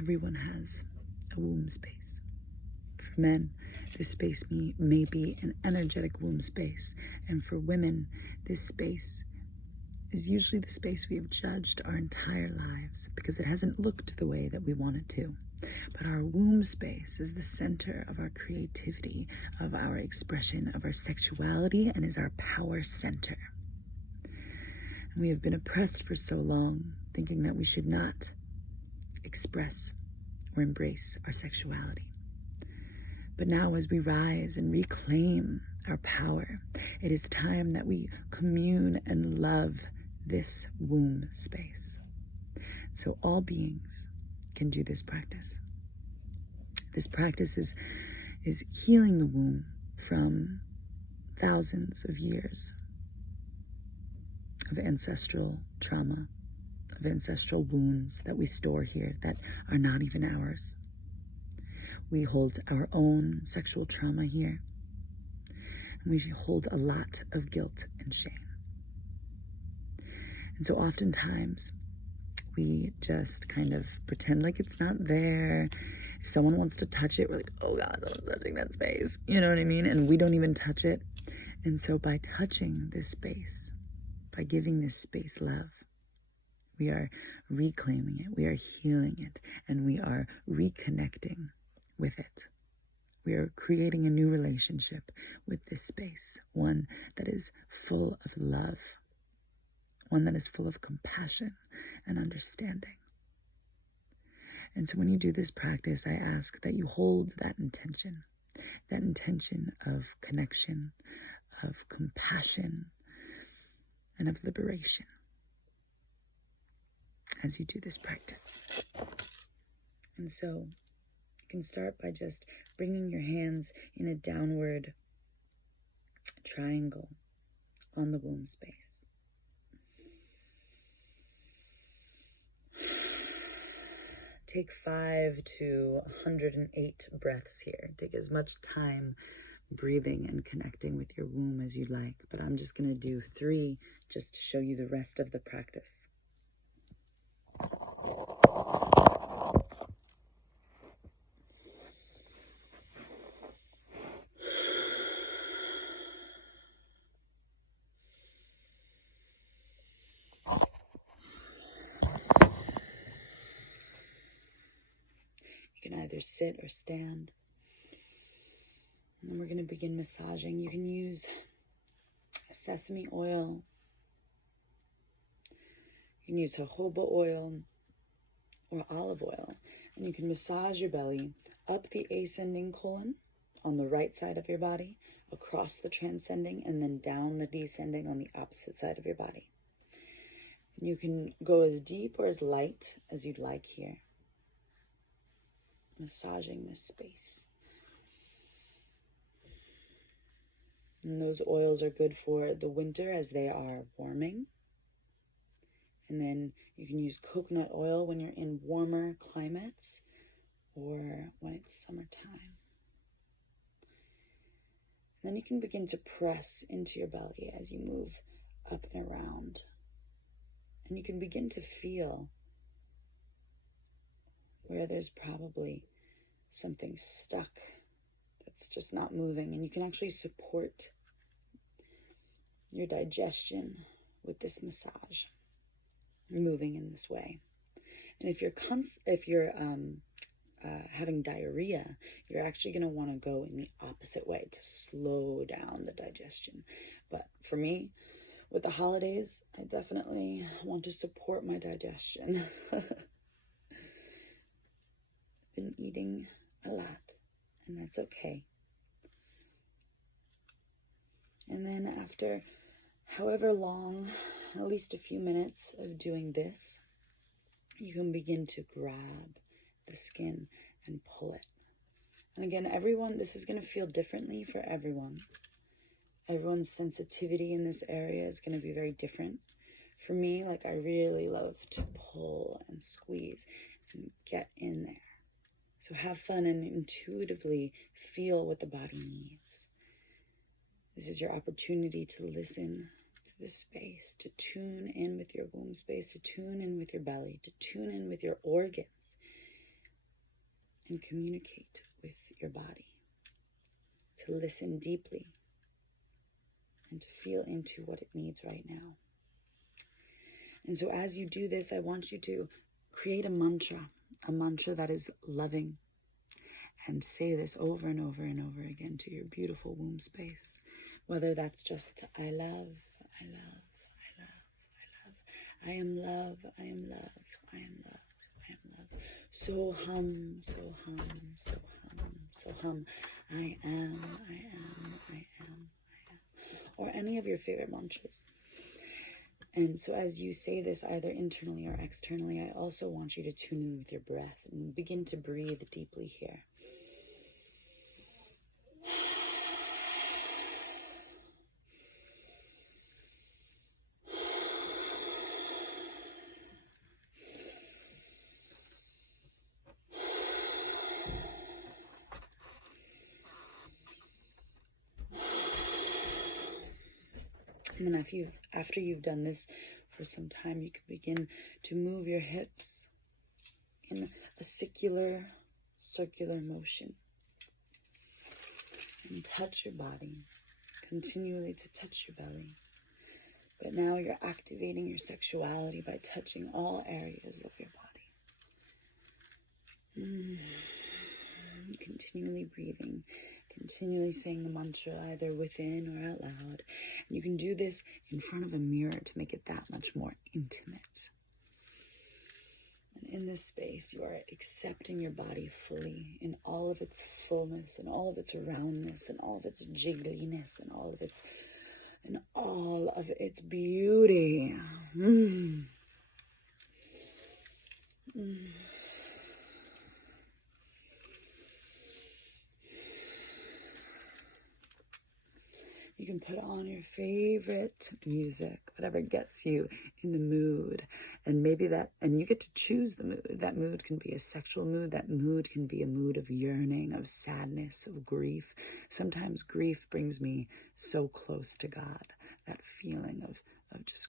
Everyone has a womb space. For men, this space may be an energetic womb space, and for women, this space is usually the space we have judged our entire lives because it hasn't looked the way that we want it to. But our womb space is the center of our creativity, of our expression, of our sexuality, and is our power center. And we have been oppressed for so long, thinking that we should not express or embrace our sexuality. But now, as we rise and reclaim our power, it is time that we commune and love this womb space. So all beings can do this practice. This practice is healing the womb from thousands of years of ancestral trauma, of ancestral wounds that we store here that are not even ours. We hold our own sexual trauma here, and we hold a lot of guilt and shame. And so oftentimes, we just kind of pretend like it's not there. If someone wants to touch it, we're like, oh God, someone's touching that space. You know what I mean? And we don't even touch it. And so by touching this space, by giving this space love, we are reclaiming it, we are healing it, and we are reconnecting with it. We are creating a new relationship with this space, one that is full of love, one that is full of compassion and understanding. And so when you do this practice, I ask that you hold that intention of connection, of compassion, and of liberation as you do this practice. And so you can start by just bringing your hands in a downward triangle on the womb space. Take 5 to 108 breaths here. Take as much time breathing and connecting with your womb as you like, but I'm just going to do 3 just to show you the rest of the practice. You can either sit or stand. And then we're going to begin massaging. You can use sesame oil. You can use jojoba oil or olive oil. And you can massage your belly up the ascending colon on the right side of your body, across the transcending, and then down the descending on the opposite side of your body. And you can go as deep or as light as you'd like here, massaging this space. And those oils are good for the winter as they are warming. And then you can use coconut oil when you're in warmer climates or when it's summertime. And then you can begin to press into your belly as you move up and around. And you can begin to feel where there's probably something stuck that's just not moving. And you can actually support your digestion with this massage, moving in this way. And if you're having diarrhea, you're actually going to want to go in the opposite way to slow down the digestion. But for me, with the holidays, I definitely want to support my digestion. Been eating a lot, and that's okay. And then after however long, at least a few minutes of doing this, you can begin to grab the skin and pull it. And again, this is going to feel differently for everyone. Everyone's sensitivity in this area is going to be very different. For me, I really love to pull and squeeze and get in there. So have fun and intuitively feel what the body needs. This is your opportunity to listen to this space, to tune in with your womb space, to tune in with your belly, to tune in with your organs, and communicate with your body, to listen deeply, and to feel into what it needs right now. And so as you do this, I want you to create a mantra that is loving, and say this over and over and over again to your beautiful womb space. Whether that's just, I love, I love, I love, I love. I am love, I am love, I am love, I am love. So hum, so hum, so hum, so hum. I am, I am, I am, I am. Or any of your favorite mantras. And so as you say this either internally or externally, I also want you to tune in with your breath and begin to breathe deeply here. And then after you've done this for some time, you can begin to move your hips in a circular motion. And touch your body, continually to touch your belly. But now you're activating your sexuality by touching all areas of your body. Continually breathing, continually saying the mantra either within or out loud. And you can do this in front of a mirror to make it that much more intimate. And in this space, you are accepting your body fully in all of its fullness and all of its roundness and all of its jiggliness and all of its beauty. You can put on your favorite music, whatever gets you in the mood. And and you get to choose the mood. That mood can be a sexual mood. That mood can be a mood of yearning, of sadness, of grief. Sometimes grief brings me so close to God. That feeling of just